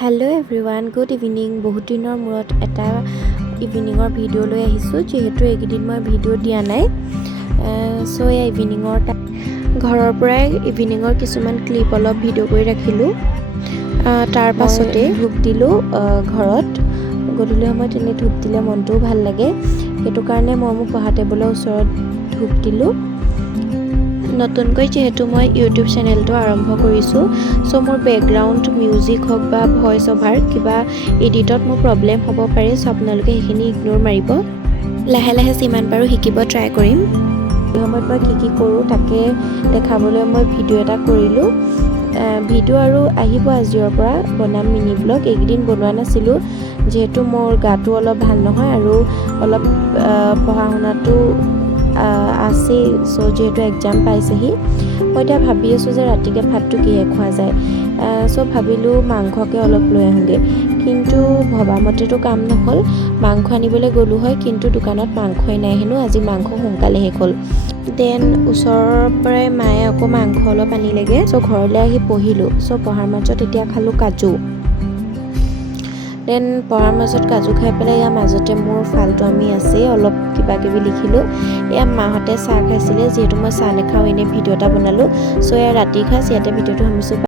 Hello' everyone, good evening. বহুত দিনৰ মূৰত এটা ইভিনিঙৰ ভিডিঅ' লৈ আহিছোঁ, যিহেতু এইকেইদিন মই ভিডিঅ' দিয়া নাই। চ' এই ইভিনিঙৰ ঘৰৰ পৰাই ইভিনিঙৰ কিছুমান ক্লিপ অলপ ভিডিঅ' কৰি ৰাখিলোঁ। তাৰ পাছতে ধূপ দিলোঁ ঘৰত। গধূলি সময়ত এনেই ধূপ দিলে মনটোও ভাল লাগে, সেইটো কাৰণে মই মোৰ পঢ়া টেবুলৰ ওচৰত ধূপ দিলোঁ। নতুনকৈ যিহেতু মই ইউটিউব চেনেলটো আৰম্ভ কৰিছোঁ, চ' মোৰ বেকগ্ৰাউণ্ড মিউজিক হওক বা ভইচ অভাৰ কিবা এডিটত মোৰ প্ৰব্লেম হ'ব পাৰে, চ' আপোনালোকে সেইখিনি ইগন'ৰ মাৰিব। লাহে লাহে যিমান পাৰোঁ শিকিব ট্ৰাই কৰিম। এই সময়ত মই কি কৰোঁ তাকে দেখাবলৈ মই ভিডিঅ' এটা কৰিলোঁ। ভিডিঅ' আৰু আহিব আজিৰ পৰা বনাম মিনি ব্লগ। এইকেইদিন বনোৱা নাছিলোঁ, যিহেতু মোৰ গাটো অলপ ভাল নহয় আৰু অলপ পঢ়া শুনাটো আছেই। চ' যিহেতু এক্সাম পাইছেহি, মই এতিয়া ভাবি আছোঁ যে ৰাতিকৈ ভাতটো কিহে খোৱা যায়। চ' ভাবিলোঁ মাংসকে অলপ লৈ আহোঁগৈ, কিন্তু ভবামতেতো কাম নহ'ল। মাংস আনিবলৈ গ'লোঁ হয়, কিন্তু দোকানত মাংসই নাই হেনো। আজি মাংস সোনকালে শেষ হ'ল। দেন ওচৰৰ পৰাই মায়ে আকৌ মাংস অলপ আনিলেগৈ। চ' ঘৰলৈ আহি পঢ়িলোঁ। চ' পঢ়াৰ মাজত এতিয়া খালোঁ কাজু। দেন পঢ়াৰ মাজত কাজু খাই পেলাই ইয়াৰ মাজতে মোৰ ফাল্টু আমি আছেই, অলপ কিবা কিবি লিখিলোঁ। এয়া মাহঁতে চাহ খাইছিলে, যিহেতু মই চাহ নাখাওঁ, এনেই ভিডিঅ' এটা বনালোঁ। চ' এয়া ৰাতিৰ সাঁজ, ইয়াতে ভিডিঅ'টো সামৰিছোঁ।